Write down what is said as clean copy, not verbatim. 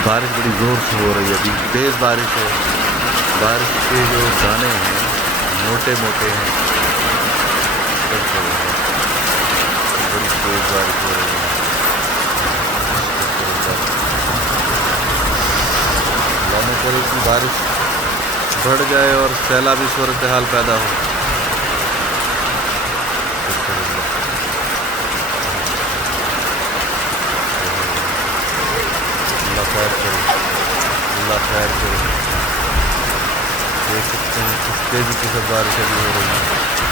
बारिश बड़ी ज़ोर से हो रही है, अभी तेज़ बारिश है। बारिश के जो दाने हैं मोटे मोटे हैं, सब चल रहे हैं। बड़ी तेज़ बारिश हो रही है। अल्लाह न करे कि बारिश बढ़ जाए और सैलाबी सूरत हाल पैदा हो। अल्लाह खैर करे, अल्लाह खैर करे। देख सकते हैं किस तेज़ी के साथ बारिश अभी हो रही है।